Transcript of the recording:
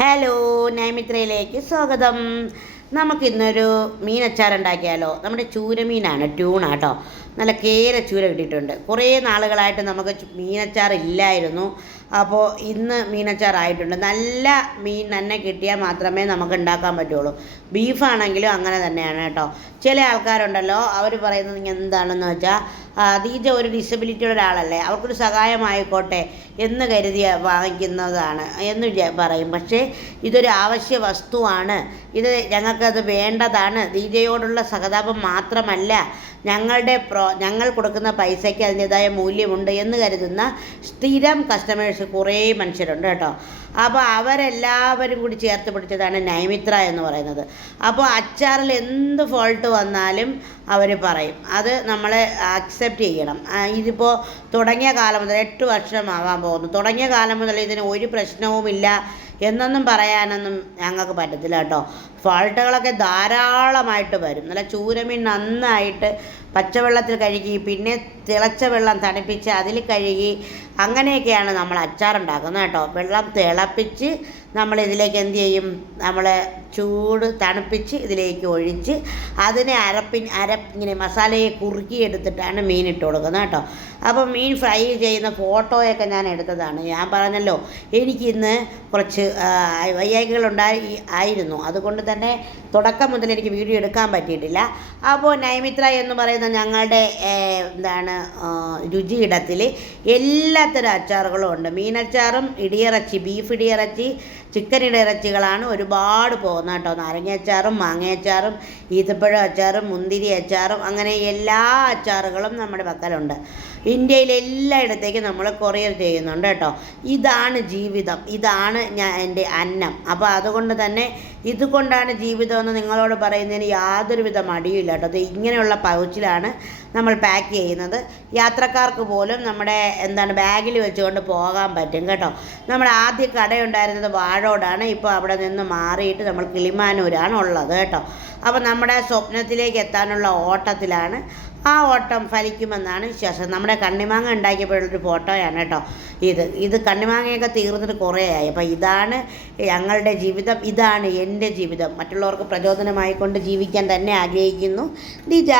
Hello നൈമിത്രയിലേക്ക് സ്വാഗതം. നമുക്കിന്നൊരു മീനച്ചാർ ഉണ്ടാക്കിയാലോ നമ്മുടെ ചൂരമീനാണ് ട്യൂണ കേട്ടോ നല്ല കേര ചൂര കിട്ടിയിട്ടുണ്ട്. കുറേ നാളുകളായിട്ട് നമുക്ക് മീനച്ചാർ ഇല്ലായിരുന്നു അപ്പോൾ ഇന്ന് മീനച്ചാർ ആയിട്ടുണ്ട് നല്ല മീൻ തന്നെ കിട്ടിയാൽ മാത്രമേ നമുക്ക് ഉണ്ടാക്കാൻ പറ്റുള്ളൂ. ബീഫാണെങ്കിലും അങ്ങനെ തന്നെയാണ് കേട്ടോ. ചില ആൾക്കാരുണ്ടല്ലോ അവർ പറയുന്നത് എന്താണെന്ന് വെച്ചാൽ ദീജ ഒരു ഡിസബിലിറ്റിയുടെ ഒരാളല്ലേ അവർക്കൊരു സഹായമായിക്കോട്ടെ എന്ന് കരുതി വാങ്ങിക്കുന്നതാണ് എന്ന് പറയും. പക്ഷേ ഇതൊരു ആവശ്യ വസ്തുവാണ്. ഇത് ഞങ്ങൾക്കത് വേണ്ടതാണ്. ദീജയോടുള്ള സഹതാപം മാത്രമല്ല ഞങ്ങളുടെ പ്രോ ഞങ്ങൾ കൊടുക്കുന്ന പൈസയ്ക്ക് അതിന്റെതായ മൂല്യമുണ്ട് എന്ന് കരുതുന്ന സ്ഥിരം കസ്റ്റമേഴ്സ് കുറേ മനുഷ്യരുണ്ട് കേട്ടോ. അപ്പോൾ അവരെല്ലാവരും കൂടി ചേർത്ത് പിടിച്ചതാണ് നൈമിത്ര എന്ന് പറയുന്നത്. അപ്പോൾ അച്ചാറിൽ എന്ത് ഫോൾട്ട് വന്നാലും അവർ പറയും. അത് നമ്മൾ അക്സെപ്റ്റ് ചെയ്യണം. ഇതിപ്പോൾ തുടങ്ങിയ കാലം മുതൽ എട്ട് വർഷമാവാൻ പോകുന്നു. തുടങ്ങിയ കാലം മുതൽ ഇതിന് ഒരു പ്രശ്നവുമില്ല എന്നൊന്നും പറയാനൊന്നും ഞങ്ങൾക്ക് പറ്റത്തില്ല കേട്ടോ. ഫോൾട്ടുകളൊക്കെ ധാരാളമായിട്ട് വരും. നല്ല ചൂരമീൻ നന്നായിട്ട് പച്ചവെള്ളത്തിൽ കഴുകി പിന്നെ തിളച്ച വെള്ളം തണുപ്പിച്ച് അതിൽ കഴുകി അങ്ങനെയൊക്കെയാണ് നമ്മൾ അച്ചാറുണ്ടാക്കുന്നത് കേട്ടോ. വെള്ളം തിളപ്പിച്ച് നമ്മൾ ഇതിലേക്ക് എന്ത് ചെയ്യും? നമ്മൾ ചൂട് തണുപ്പിച്ച് ഇതിലേക്ക് ഒഴിച്ച് അതിനെ അരപ്പിൻ അര ഇങ്ങനെ മസാലയെ കുറുക്കി എടുത്തിട്ടാണ് മീൻ ഇട്ട് കൊടുക്കുന്നത് കേട്ടോ. അപ്പോൾ മീൻ ഫ്രൈ ചെയ്യുന്ന ഫോട്ടോയൊക്കെ ഞാൻ എടുത്തതാണ്. ഞാൻ പറഞ്ഞല്ലോ എനിക്കിന്ന് കുറച്ച് വയ്യായ്കകളുണ്ടായി ആയിരുന്നു. അതുകൊണ്ട് തന്നെ തുടക്കം മുതൽ എനിക്ക് വീഡിയോ എടുക്കാൻ പറ്റിയിട്ടില്ല. അപ്പോൾ നൈമിത്ര എന്ന് പറയുന്ന ഞങ്ങളുടെ എന്താണ് രുചിയിടത്തിൽ എല്ലാത്തരം അച്ചാറുകളും ഉണ്ട്. മീനച്ചാറും ഇടിയിറച്ചി ബീഫ് ഇടിയിറച്ചി ചിക്കൻ ഇടിയിറച്ചികളാണ് ഒരുപാട് പോകുന്നത് കേട്ടോ. നാരങ്ങയച്ചാറും മാങ്ങയച്ചാറും ഈത്തപ്പഴം അച്ചാറും മുന്തിരി അച്ചാറും അങ്ങനെ എല്ലാ അച്ചാറുകളും നമ്മുടെ പക്കലുണ്ട്. ഇന്ത്യയിൽ എല്ലായിടത്തേക്കും നമ്മൾ കൊറിയർ ചെയ്യുന്നുണ്ട് കേട്ടോ. ഇതാണ് ജീവിതം. ഇതാണ് ഞാൻ എന്റെ അന്നം. അപ്പോൾ അതുകൊണ്ട് തന്നെ ഇതുകൊണ്ടാണ് ജീവിതം എന്ന് നിങ്ങളോട് പറയുന്നതിന് യാതൊരുവിധ മടിയില്ല കേട്ടോ. അത് ഇങ്ങനെയുള്ള പൗച്ചിലാണ് നമ്മൾ പാക്ക് ചെയ്യുന്നത്. യാത്രക്കാർക്ക് പോലും നമ്മുടെ എന്താണ് ബാഗിൽ വെച്ചുകൊണ്ട് പോകാൻ പറ്റും കേട്ടോ. നമ്മുടെ ആദ്യ കടയുണ്ടായിരുന്നത് വാഴോടാണ്. ഇപ്പോൾ അവിടെ നിന്ന് മാറിയിട്ട് നമ്മൾ കിളിമാനൂരാണ് ഉള്ളത് കേട്ടോ. അപ്പോൾ നമ്മുടെ സ്വപ്നത്തിലേക്ക് എത്താനുള്ള ഓട്ടത്തിലാണ്. ആ ഓട്ടം ഫലിക്കുമെന്നാണ് വിശ്വാസം. നമ്മുടെ കണ്ണിമാങ്ങ ഉണ്ടാക്കിയപ്പോഴുള്ളൊരു ഫോട്ടോയാണ് കേട്ടോ ഇത്. ഇത് കണ്ണിമാങ്ങയൊക്കെ തീർന്നിട്ട് കുറേ ആയി അപ്പോൾ ഇതാണ് ഞങ്ങളുടെ ജീവിതം. ഇതാണ് എന്റെ ജീവിതം. മറ്റുള്ളവർക്ക് പ്രചോദനമായിക്കൊണ്ട് ജീവിക്കാൻ തന്നെ ആഗ്രഹിക്കുന്നു. ദിജ.